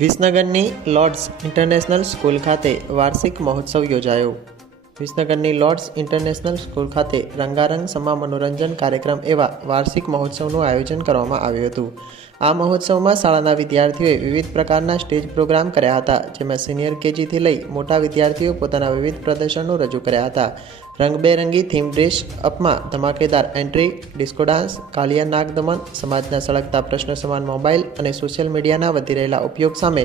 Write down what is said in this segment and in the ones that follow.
વિસનગરની lords international school ખાતે વાર્ષિક મહોત્સવ યોજાયો. વિસનગરની લોર્ડ્સ ઇન્ટરનેશનલ સ્કૂલ ખાતે રંગારંગ સમા મનોરંજન કાર્યક્રમ એવા વાર્ષિક મહોત્સવનું આયોજન કરવામાં આવ્યું હતું. આ મહોત્સવમાં શાળાના વિદ્યાર્થીઓએ વિવિધ પ્રકારના સ્ટેજ પ્રોગ્રામ કર્યા હતા, જેમાં સિનિયર કેજીથી લઈ મોટા વિદ્યાર્થીઓ પોતાના વિવિધ પ્રદર્શનો રજૂ કર્યા હતા. રંગબેરંગી થીમ ડ્રેસ અપમાં ધમાકેદાર entry, disco dance, Kaliya Nag Daman સમાજના સળગતા પ્રશ્ન સમાન મોબાઈલ અને સોશિયલ મીડિયાના વધી રહેલા ઉપયોગ સામે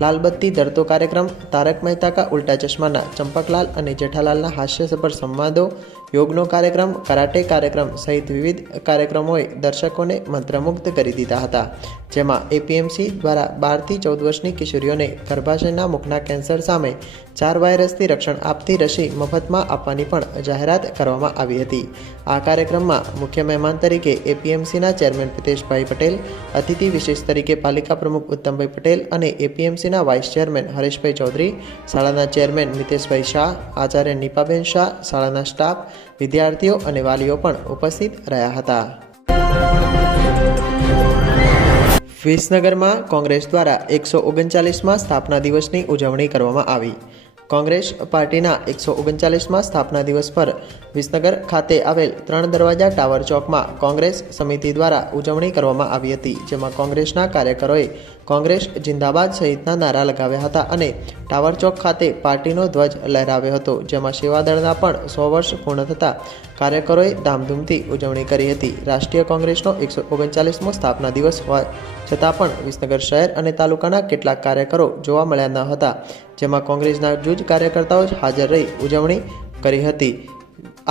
લાલબત્તી ધરતો કાર્યક્રમ તારક મહેતા કા ઉલ્ટા ચશ્માના ચંપકલાલ અને જેઠાલાલના હાસ્યસભર સંવાદો યોગનો કાર્યક્રમ, કરાટે કાર્યક્રમ સહિત વિવિધ કાર્યક્રમોએ દર્શકોને મંત્રમુગ્ધ કરી દીધા હતા. જેમાં એપીએમસી દ્વારા બારથી ચૌદ વર્ષની કિશોરીઓને ગર્ભાશયના મુખના કેન્સર સામે ચાર વાયરસથી રક્ષણ આપતી રસી મફતમાં આપવાની પણ જાહેરાત કરવામાં આવી હતી. આ કાર્યક્રમમાં મુખ્ય મહેમાન તરીકે એપીએમસીના ચેરમેન પ્રિતેશભાઈ પટેલ, અતિથિ વિશેષ તરીકે પાલિકા પ્રમુખ ઉત્તમભાઈ પટેલ અને એપીએમસીના વાઇસ ચેરમેન હરેશભાઈ ચૌધરી, શાળાના ચેરમેન મિતેશભાઈ શાહ, આચાર્ય નીપાબેન શાહ, શાળાના સ્ટાફ વિદ્યાર્થીઓ અને વાલીઓ પણ ઉપસ્થિત રહ્યા હતા. વિસનગરમાં કોંગ્રેસ દ્વારા એકસો ઓગણચાલીસમાં સ્થાપના દિવસની ઉજવણી કરવામાં આવી. કોંગ્રેસ પાર્ટીના એકસો ઓગણચાલીસમાં સ્થાપના દિવસ પર વિસનગર ખાતે આવેલ ત્રણ દરવાજા ટાવર ચોકમાં કોંગ્રેસ સમિતિ દ્વારા ઉજવણી કરવામાં આવી હતી, જેમાં કોંગ્રેસના કાર્યકરોએ કોંગ્રેસ જિંદાબાદ સહિતના નારા લગાવ્યા હતા અને ટાવર ચોક ખાતે પાર્ટીનો ધ્વજ લહેરાવ્યો હતો, જેમાં સેવાદળના પણ સો વર્ષ પૂર્ણ થતાં કાર્યકરોએ ધામધૂમથી ઉજવણી કરી હતી. રાષ્ટ્રીય કોંગ્રેસનો એકસો ઓગણચાલીસમો સ્થાપના દિવસ હોવા છતાં પણ વિસનગર શહેર અને તાલુકાના કેટલાક કાર્યકરો જોવા મળ્યા ન હતા, જેમાં કોંગ્રેસના જૂજ કાર્યકર્તાઓ જ હાજર રહી ઉજવણી કરી હતી.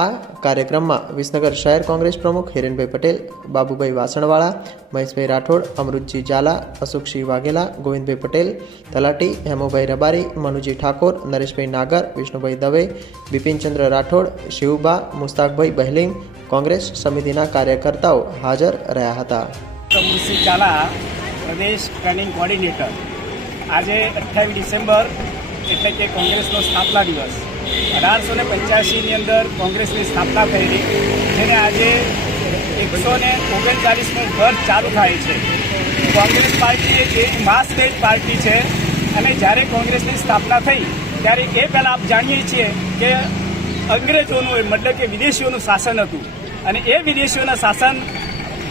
આ કાર્યક્રમમાં વિસનગર શહેર કોંગ્રેસ પ્રમુખ હિરેનભાઈ પટેલ, બાબુભાઈ વાસણવાળા, મહેશભાઈ રાઠોડ, અમૃતજી ઝાલા, અશોકસિંહ વાઘેલા, ગોવિંદભાઈ પટેલ, તલાટી, હેમુભાઈ રબારી, મનુજી ઠાકોર, નરેશભાઈ નાગર, વિષ્ણુભાઈ દવે, બિપિનચંદ્ર રાઠોડ શિવબા મુસ્તાકભાઈ બહેલીમ કોંગ્રેસ સમિતિના કાર્યકર્તાઓ હાજર રહ્યા હતા. પ્રદેશ પ્લાનિંગ કોર્ડિનેટર આજે અઠ્ઠાવીસ ડિસેમ્બર એટલે કે કોંગ્રેસનો સ્થાપના દિવસ. અઢારસો ને પંચ્યાસીની અંદર કોંગ્રેસની સ્થાપના થયેલી. જેને આજે એકસો ને ઓગણચાલીસનું વર્ષ ચાલુ થાય છે. કોંગ્રેસ પાર્ટી એ માસ બેજ પાર્ટી છે અને જ્યારે કોંગ્રેસની સ્થાપના થઈ, ત્યારે એ પહેલાં આપ જાણીએ છીએ કે અંગ્રેજોનું મતલબ કે વિદેશીઓનું શાસન હતું. અને એ વિદેશીઓના શાસન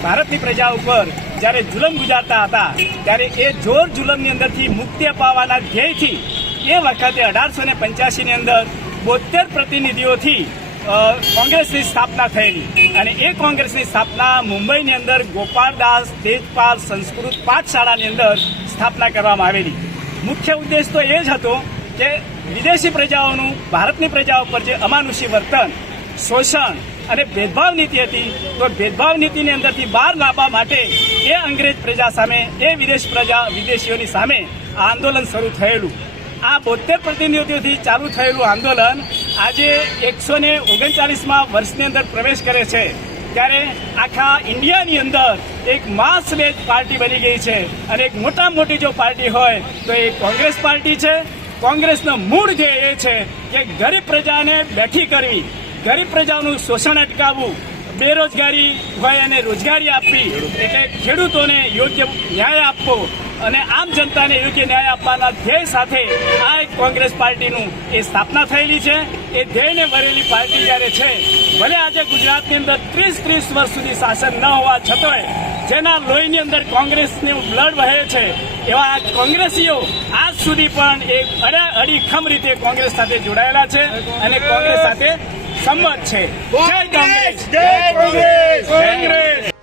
ભારતની પ્રજા ઉપર જ્યારે જુલમ ગુજારતા હતા, ત્યારે એ જોર જુલમની અંદરથી મુક્તિ અપાવવાના ધ્યેયથી એ વખતે અઢારસો ને પંચ્યાસીની અંદર બોતેર પ્રતિનિધિઓથી કોંગ્રેસની સ્થાપના થયેલી. અને એ કોંગ્રેસની સ્થાપના મુંબઈની અંદર ગોપાળદાસ તેજપાલ સંસ્કૃત પાઠશાળાની અંદર સ્થાપના કરવામાં આવેલી. મુખ્ય ઉદ્દેશ તો એ જ હતો કે વિદેશી પ્રજાઓનું, ભારતની પ્રજા ઉપર જે અમાનુષી વર્તન, શોષણ અને ભેદભાવ નીતિ હતી, તો ભેદભાવ નીતિની અંદરથી બહાર લાવવા માટે એ અંગ્રેજ પ્રજા સામે, એ વિદેશ પ્રજા વિદેશીઓની સામે આંદોલન શરૂ થયેલું. આ બોતેર પ્રતિનિધિઓથી ચાલુ થયેલું આંદોલન આજે એકસો ને ઓગણચાલીસમાં વર્ષની અંદર પ્રવેશ કરે છે. ત્યારે આખા ઇન્ડિયાની અંદર એક માસ બેઝ પાર્ટી બની ગઈ છે અને એક મોટા મોટી જો પાર્ટી હોય તો એ કોંગ્રેસ પાર્ટી છે. કોંગ્રેસનો મૂળ ધ્યેય એ છે કે ગરીબ પ્રજાને બેઠી કરવી, ગરીબ પ્રજાનું શોષણ અટકાવવું બેરોજગારી હોય અને રોજગારી આપવી એટલે ખેડૂતોને યોગ્ય ન્યાય આપવો અને આમ જનતાને યોગ્ય ન્યાય આપવાના ધ્યેય સાથે આ એક કોંગ્રેસ પાર્ટીનું એ સ્થાપના થયેલી છે. એ ધ્યેયને વરેલી પાર્ટી જ્યારે છે, ભલે આજે ગુજરાતની અંદર ત્રીસ ત્રીસ વર્ષ સુધી શાસન ન હોવા છતાંય જેના લોહીની અંદર કોંગ્રેસનું બ્લડ વહે છે, એવા આ કોંગ્રેસીઓ આજ સુધી પણ એક અડે અડીખમ રીતે કોંગ્રેસ સાથે જોડાયેલા છે અને કોંગ્રેસ સાથે સંમત છે. જય કોંગ્રેસ જય કોંગ્રેસ. કોંગ્રેસ.